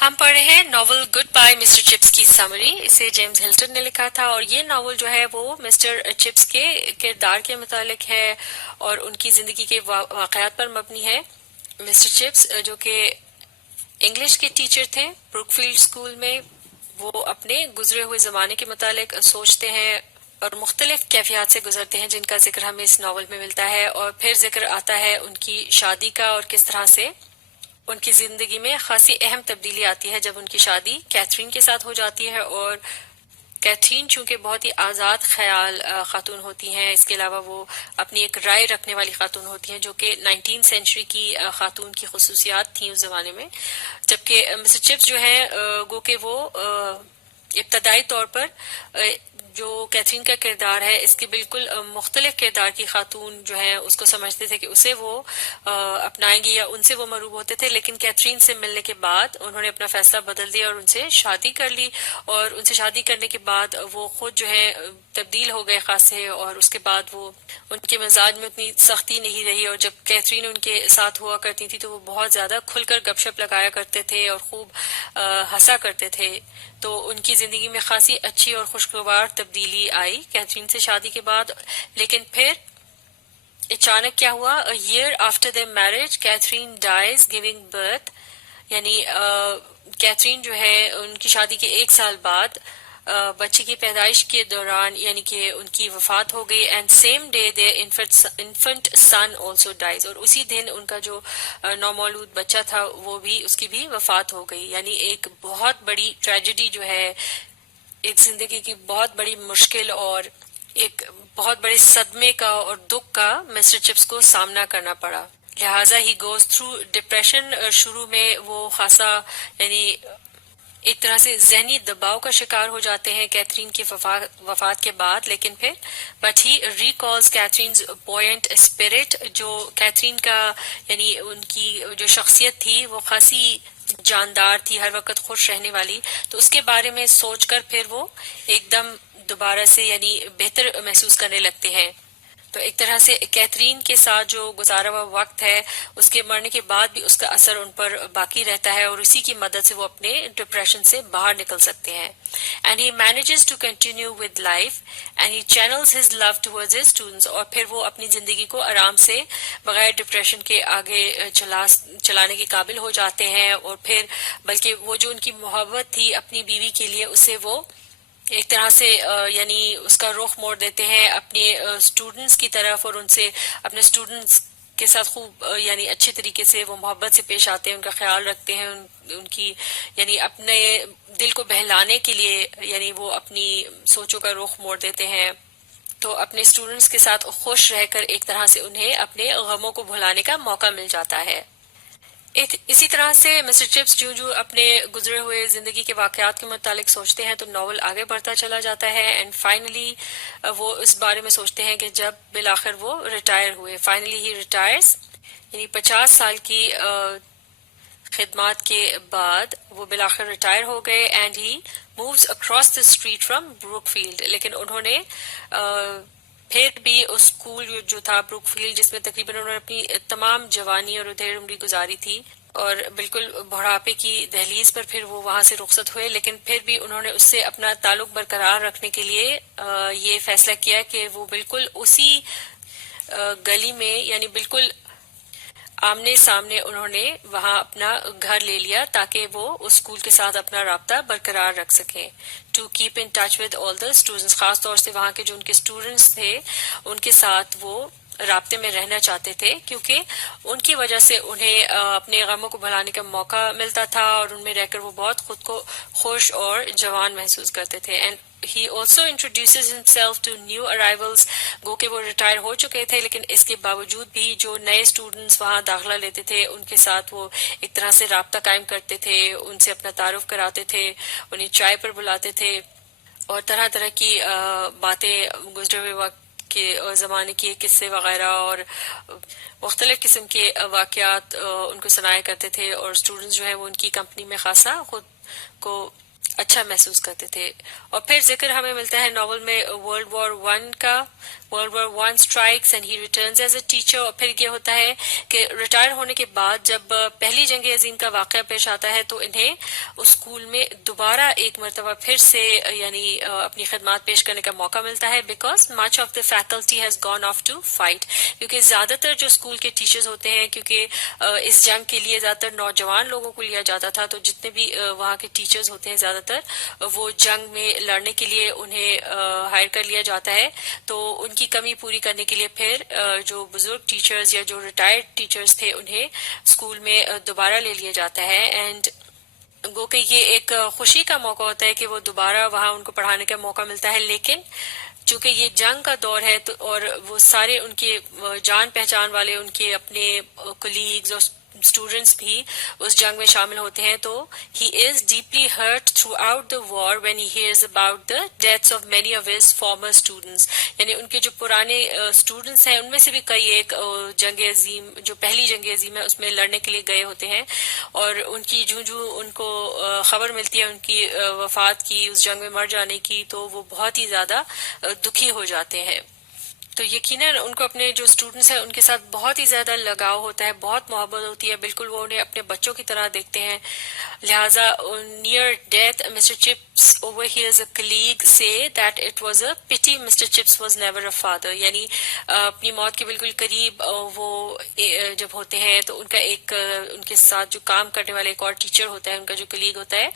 ہم پڑھ رہے ہیں novel goodbye mister chips کی سمری. اسے جیمز ہلٹن نے لکھا تھا اور یہ ناول جو ہے وہ مسٹر چپس کے کردار کے متعلق ہے اور ان کی زندگی کے واقعات پر مبنی ہے. مسٹر چپس جو کہ انگلش کے ٹیچر تھے بروک فیلڈ اسکول میں، وہ اپنے گزرے ہوئے زمانے کے متعلق سوچتے ہیں اور مختلف کیفیات سے گزرتے ہیں جن کا ذکر ہمیں اس ناول میں ملتا ہے. اور پھر ذکر آتا ہے ان کی شادی کا اور کس طرح سے ان کی زندگی میں خاصی اہم تبدیلی آتی ہے جب ان کی شادی کیتھرین کے ساتھ ہو جاتی ہے. اور کیتھرین چونکہ بہت ہی آزاد خیال خاتون ہوتی ہیں، اس کے علاوہ وہ اپنی ایک رائے رکھنے والی خاتون ہوتی ہیں جو کہ 19 سینچری کی خاتون کی خصوصیات تھیں اس زمانے میں. جبکہ مسٹر چپس جو ہیں گو کہ وہ ابتدائی طور پر جو کیتھرین کا کردار ہے اس کے بالکل مختلف کردار کی خاتون جو ہے اس کو سمجھتے تھے کہ اسے وہ اپنائیں گی یا ان سے وہ مرعوب ہوتے تھے. لیکن کیتھرین سے ملنے کے بعد انہوں نے اپنا فیصلہ بدل دیا اور ان سے شادی کر لی. اور ان سے شادی کرنے کے بعد وہ خود جو ہے تبدیل ہو گئے خاصے، اور اس کے بعد وہ ان کے مزاج میں اتنی سختی نہیں رہی. اور جب کیتھرین ان کے ساتھ ہوا کرتی تھی تو وہ بہت زیادہ کھل کر گپ شپ لگایا کرتے تھے اور خوب ہنسا کرتے تھے. تو ان کی زندگی میں خاصی اچھی اور خوشگوار تبدیلی آئی کیتھرین سے شادی کے بعد. لیکن پھر اچانک کیا ہوا، a year after their marriage Catherine dies giving birth. یعنی کیتھرین جو ہے ان کی شادی کے ایک سال بعد بچے کی پیدائش کے دوران یعنی کہ ان کی وفات ہو گئی. And same day their infant son also dies. اور اسی دن ان کا جو نومولود بچہ تھا وہ بھی اس کی بھی وفات ہو گئی. یعنی ایک بہت بڑی ٹریجڈی جو ہے، ایک زندگی کی بہت بڑی مشکل اور ایک بہت بڑے صدمے کا اور دکھ کا مسٹر چپس کو سامنا کرنا پڑا. لہٰذا ہی گوز تھرو ڈپریشن. شروع میں وہ خاصا یعنی ایک طرح سے ذہنی دباؤ کا شکار ہو جاتے ہیں کیتھرین کی وفات کے بعد. لیکن پھر بٹ ہی ریکالز کیتھرینز بوئنٹ اسپرٹ. جو کیتھرین کا یعنی ان کی جو شخصیت تھی وہ خاصی جاندار تھی، ہر وقت خوش رہنے والی. تو اس کے بارے میں سوچ کر پھر وہ ایک دم دوبارہ سے یعنی بہتر محسوس کرنے لگتے ہیں. تو ایک طرح سے کیتھرین کے ساتھ جو گزارا ہوا وقت ہے اس کے مرنے کے بعد بھی اس کا اثر ان پر باقی رہتا ہے اور اسی کی مدد سے وہ اپنے ڈپریشن سے باہر نکل سکتے ہیں. And he manages to continue with life and he channels his love towards his students. اور پھر وہ اپنی زندگی کو آرام سے بغیر ڈپریشن کے آگے چلانے کے قابل ہو جاتے ہیں. اور پھر بلکہ وہ جو ان کی محبت تھی اپنی بیوی کے لیے اسے وہ ایک طرح سے یعنی اس کا رخ موڑ دیتے ہیں اپنے اسٹوڈنٹس کی طرف، اور ان سے اپنے اسٹوڈنٹس کے ساتھ خوب یعنی اچھے طریقے سے وہ محبت سے پیش آتے ہیں، ان کا خیال رکھتے ہیں. ان کی یعنی اپنے دل کو بہلانے کے لیے یعنی وہ اپنی سوچوں کا رخ موڑ دیتے ہیں. تو اپنے اسٹوڈنٹس کے ساتھ خوش رہ کر ایک طرح سے انہیں اپنے غموں کو بھلانے کا موقع مل جاتا ہے. اسی طرح سے مسٹر چپس جو اپنے گزرے ہوئے زندگی کے واقعات کے متعلق سوچتے ہیں تو ناول آگے بڑھتا چلا جاتا ہے. اینڈ فائنلی وہ اس بارے میں سوچتے ہیں کہ جب بالآخر وہ ریٹائر ہوئے، فائنلی ہی ریٹائرز، یعنی 50 سال کی خدمات کے بعد وہ بالآخر ریٹائر ہو گئے. And he moves across the street from Brookfield. لیکن انہوں نے پھر بھی اس اسکول جو تھا بروک فیلڈ جس میں تقریباً انہوں نے اپنی تمام جوانی اور ادھیڑ عمری گزاری تھی اور بالکل بڑھاپے کی دہلیز پر پھر وہ وہاں سے رخصت ہوئے، لیکن پھر بھی انہوں نے اس سے اپنا تعلق برقرار رکھنے کے لیے یہ فیصلہ کیا کہ وہ بالکل اسی گلی میں یعنی بالکل آمنے سامنے انہوں نے وہاں اپنا گھر لے لیا تاکہ وہ اس اسکول کے ساتھ اپنا رابطہ برقرار رکھ سکیں. To keep in touch with all the students, خاص طور سے وہاں کے جو ان کے اسٹوڈنٹس تھے ان کے ساتھ وہ رابطے میں رہنا چاہتے تھے کیونکہ ان کی وجہ سے انہیں اپنے غموں کو بھلانے کا موقع ملتا تھا اور ان میں رہ کر وہ بہت خود کو خوش اور جوان محسوس کرتے تھے. And he also introduces himself to new arrivals. گو کہ وہ ریٹائر ہو چکے تھے لیکن اس کے باوجود بھی جو نئے اسٹوڈنٹس وہاں داخلہ لیتے تھے ان کے ساتھ وہ ایک طرح سے رابطہ قائم کرتے تھے، ان سے اپنا تعارف کراتے تھے، انہیں چائے پر بلاتے تھے اور طرح طرح کی باتیں گزرے ہوئے وقت کے زمانے کے قصے وغیرہ اور مختلف قسم کے واقعات ان کو سنایا کرتے تھے. اور اسٹوڈنٹس جو ہیں وہ ان کی کمپنی میں خاصا خود کو اچھا محسوس کرتے تھے. اور پھر ذکر ہمیں ملتا ہے ناول میں ورلڈ وار ون کا. World war one strikes and he returns as a teacher. اور پھر یہ ہوتا ہے کہ ریٹائر ہونے کے بعد جب پہلی جنگ عظیم کا واقعہ پیش آتا ہے تو انہیں اسکول میں دوبارہ ایک مرتبہ پھر سے یعنی اپنی خدمات پیش کرنے کا موقع ملتا ہے, because much of the faculty has gone off to fight. کیونکہ زیادہ تر جو اسکول کے ٹیچرز ہوتے ہیں, کیونکہ اس جنگ کے لیے زیادہ تر نوجوان لوگوں کو لیا جاتا تھا, تو جتنے بھی وہاں کے ٹیچرز ہوتے ہیں زیادہ تر وہ جنگ میں لڑنے کے لیے انہیں ہائر کر لیا جاتا ہے. تو ان کی کمی پوری کرنے کے لیے پھر جو بزرگ ٹیچرز یا جو ریٹائرڈ ٹیچرز تھے انہیں اسکول میں دوبارہ لے لیا جاتا ہے. اینڈ گو کہ یہ ایک خوشی کا موقع ہوتا ہے کہ وہ دوبارہ وہاں ان کو پڑھانے کا موقع ملتا ہے. لیکن چونکہ یہ جنگ کا دور ہے تو اور وہ سارے ان کے جان پہچان والے ان کے اپنے کولیگز اور اسٹوڈنٹس بھی اس جنگ میں شامل ہوتے ہیں, تو he is deeply hurt throughout the war when he hears about the deaths of many of his former students. یعنی ان کے جو پرانے اسٹوڈنٹس ہیں ان میں سے بھی کئی ایک جنگ عظیم جو پہلی جنگ عظیم ہے اس میں لڑنے کے لیے گئے ہوتے ہیں, اور ان کی جو ان کو خبر ملتی ہے ان کی وفات کی, اس جنگ میں مر جانے کی, تو وہ بہت ہی زیادہ دکھی ہو جاتے ہیں. تو یقیناً ان کو اپنے جو اسٹوڈنٹس ہیں ان کے ساتھ بہت ہی زیادہ لگاؤ ہوتا ہے, بہت محبت ہوتی ہے, بالکل وہ انہیں اپنے بچوں کی طرح دیکھتے ہیں. لہٰذا near death Mr Chips overhears a colleague say that it was a pity Mr Chips was never a father. یعنی اپنی موت کے بالکل قریب وہ جب ہوتے ہیں تو ان کا ایک ان کے ساتھ جو کام کرنے والا ایک اور ٹیچر ہوتا ہے, ان کا جو کلیگ ہوتا ہے,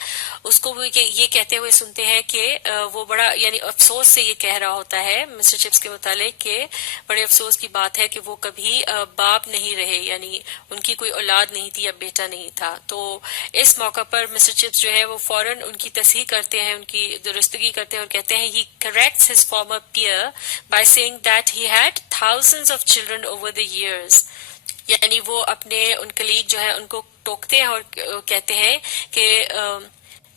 اس کو بھی یہ کہتے ہوئے سنتے ہیں کہ وہ بڑا یعنی افسوس سے یہ کہہ رہا ہوتا ہے مسٹر چپس کے متعلق کہ بڑے افسوس کی بات ہے کہ وہ کبھی باپ نہیں رہے, یعنی ان کی کوئی اولاد نہیں تھی یا بیٹا نہیں تھا. تو اس موقع پر مسٹر چپس جو ہے وہ فوراً ان کی تصحیح کرتے ہیں, ان کی درستگی کرتے ہیں اور کہتے ہیں he corrects his former peer by saying that he had thousands of children over the years. یعنی وہ اپنے ان کلیگ جو ہے ان کو ٹوکتے ہیں اور کہتے ہیں کہ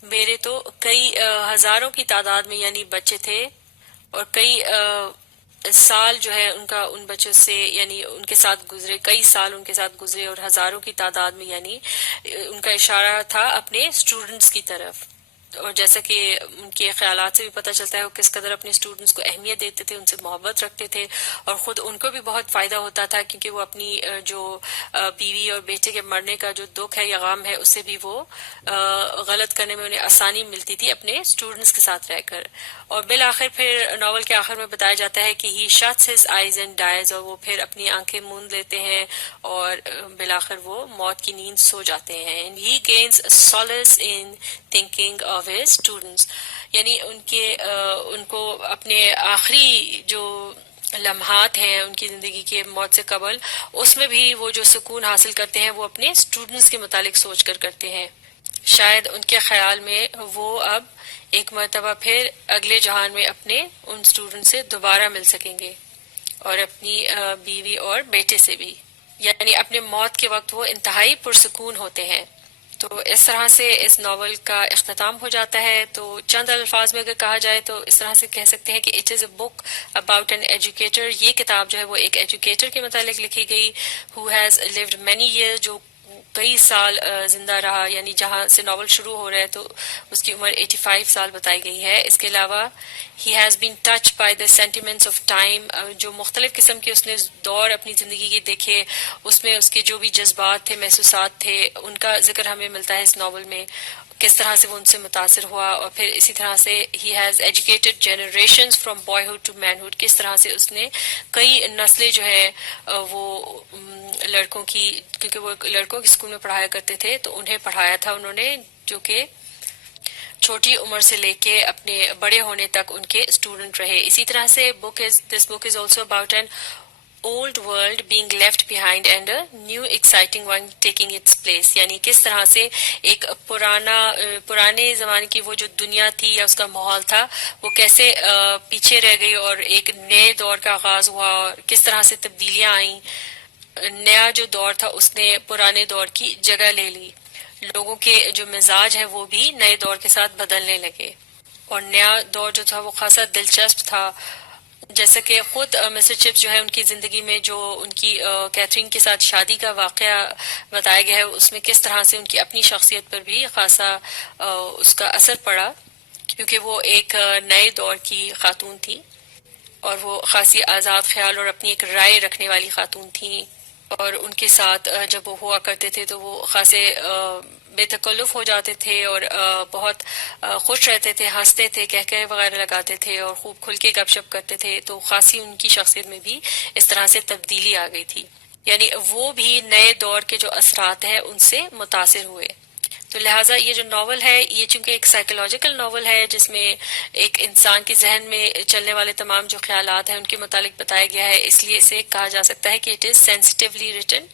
میرے تو کئی ہزاروں کی تعداد میں یعنی بچے تھے, اور کئی سال جو ہے ان کا ان بچوں سے یعنی ان کے ساتھ گزرے, کئی سال ان کے ساتھ گزرے, اور ہزاروں کی تعداد میں یعنی ان کا اشارہ تھا اپنے اسٹوڈنٹس کی طرف. اور جیسا کہ ان کے خیالات سے بھی پتہ چلتا ہے وہ کس قدر اپنے اسٹوڈنٹس کو اہمیت دیتے تھے, ان سے محبت رکھتے تھے, اور خود ان کو بھی بہت فائدہ ہوتا تھا کیونکہ وہ اپنی جو بیوی اور بیٹے کے مرنے کا جو دکھ ہے یا غم ہے اس سے بھی وہ غلط کرنے میں انہیں آسانی ملتی تھی اپنے اسٹوڈنٹس کے ساتھ رہ کر. اور بالآخر پھر ناول کے آخر میں بتایا جاتا ہے کہ he shuts his eyes and dies, اور وہ پھر اپنی آنکھیں موند لیتے ہیں اور بالآخر وہ موت کی نیند سو جاتے ہیں. And he gains solace in thinking of his students. یعنی ان کو اپنے آخری جو لمحات ہیں ان کی زندگی کے موت سے قبل, اس میں بھی وہ جو سکون حاصل کرتے ہیں وہ اپنے اسٹوڈنٹس کے متعلق سوچ کر کرتے ہیں. شاید ان کے خیال میں وہ اب ایک مرتبہ پھر اگلے جہان میں اپنے ان اسٹوڈنٹ سے دوبارہ مل سکیں گے, اور اپنی بیوی اور بیٹے سے بھی. یعنی اپنے موت کے وقت وہ انتہائی پرسکون ہوتے ہیں. تو اس طرح سے اس ناول کا اختتام ہو جاتا ہے. تو چند الفاظ میں اگر کہا جائے تو اس طرح سے کہہ سکتے ہیں کہ it is a book about an educator. یہ کتاب جو ہے وہ ایک ایجوکیٹر کے متعلق لکھی گئی ہو ہیز لیوڈ مینی ایئر, جو کئی سال زندہ رہا. یعنی جہاں سے ناول شروع ہو رہا ہے تو اس کی عمر 85 سال بتائی گئی ہے. اس کے علاوہ he has been touch by the sentiments of time, جو مختلف قسم کے اس نے دور اپنی زندگی کے دیکھے, اس میں اس کے جو بھی جذبات تھے محسوسات تھے ان کا ذکر ہمیں ملتا ہے اس ناول میں, کس طرح سے وہ ان سے متاثر ہوا. اور پھر اسی طرح سے ہی has educated generations from boyhood to manhood, کس طرح سے اس نے کئی نسلیں جو ہے وہ لڑکوں کی, کیونکہ وہ لڑکوں کی اسکول میں پڑھایا کرتے تھے تو انہیں پڑھایا تھا انہوں نے, جو کہ چھوٹی عمر سے لے کے اپنے بڑے ہونے تک ان کے اسٹوڈنٹ رہے. اسی طرح سے this book is also about an old world being left behind and a new exciting one taking its place. یعنی کس طرح سے ایک پرانے زمانے کی وہ جو دنیا تھی یا اس کا ماحول تھا وہ کیسے پیچھے رہ گئی اور ایک نئے دور کا آغاز ہوا, اور کس طرح سے تبدیلیاں آئیں. نیا جو دور تھا اس نے پرانے دور کی جگہ لے لی, لوگوں کے جو مزاج ہے وہ بھی نئے دور کے ساتھ بدلنے لگے, اور نیا دور جو تھا وہ خاصا دلچسپ تھا. جیسا کہ خود مسٹر چپس جو ہے ان کی زندگی میں جو ان کی کیتھرین کے ساتھ شادی کا واقعہ بتایا گیا ہے, اس میں کس طرح سے ان کی اپنی شخصیت پر بھی خاصا اس کا اثر پڑا. کیونکہ وہ ایک نئے دور کی خاتون تھی اور وہ خاصی آزاد خیال اور اپنی ایک رائے رکھنے والی خاتون تھیں، اور ان کے ساتھ جب وہ ہوا کرتے تھے تو وہ خاصے بے تکلف ہو جاتے تھے اور بہت خوش رہتے تھے، ہنستے تھے، کہکہے وغیرہ لگاتے تھے اور خوب کھل کے گپ شپ کرتے تھے، تو خاصی ان کی شخصیت میں بھی اس طرح سے تبدیلی آ گئی تھی، یعنی وہ بھی نئے دور کے جو اثرات ہیں ان سے متاثر ہوئے۔ تو لہٰذا یہ جو ناول ہے یہ چونکہ ایک سائیکولوجیکل ناول ہے جس میں ایک انسان کے ذہن میں چلنے والے تمام جو خیالات ہیں ان کے متعلق بتایا گیا ہے، اس لیے اسے کہا جا سکتا ہے کہ اٹ از سینسٹیولی ریٹن،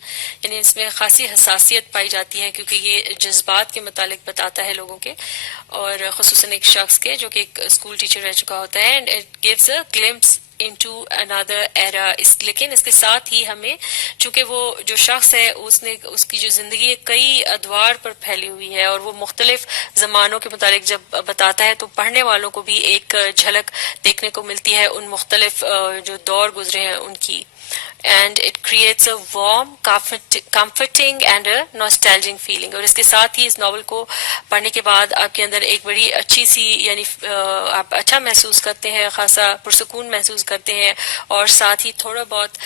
یعنی اس میں خاصی حساسیت پائی جاتی ہے کیونکہ یہ جذبات کے متعلق بتاتا ہے لوگوں کے، اور خصوصاً ایک شخص کے جو کہ ایک اسکول ٹیچر رہ چکا ہوتا ہے، and it gives a glimpse into another era۔ لیکن اس کے ساتھ ہی ہمیں چونکہ وہ جو شخص ہے اس کی جو زندگی کئی ادوار پر پھیلی ہوئی ہے اور وہ مختلف زمانوں کے متعلق جب بتاتا ہے تو پڑھنے والوں کو بھی ایک جھلک دیکھنے کو ملتی ہے ان مختلف جو دور گزرے ہیں ان کی، and it creates a warm, comforting and a nostalgic feeling۔ اور اس کے ساتھ ہی اس ناول کو پڑھنے کے بعد آپ کے اندر ایک بڑی اچھی سی یعنی آپ اچھا محسوس کرتے ہیں، خاصا پرسکون محسوس کرتے ہیں، اور ساتھ ہی تھوڑا بہت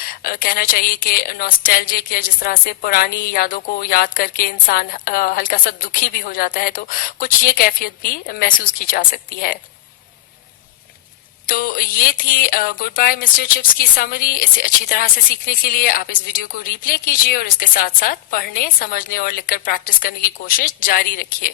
کہنا چاہیے کہ نوسٹیلجک، یا جس طرح سے پرانی یادوں کو یاد کر کے انسان ہلکا سا دکھی بھی ہو جاتا ہے، تو کچھ یہ کیفیت بھی محسوس کی جا سکتی ہے۔ تو یہ تھی گڈ بائی مسٹر چپس کی سمری۔ اسے اچھی طرح سے سیکھنے کے لیے آپ اس ویڈیو کو ری پلے کیجیے اور اس کے ساتھ ساتھ پڑھنے، سمجھنے اور لکھ کر پریکٹس کرنے کی کوشش جاری رکھیے۔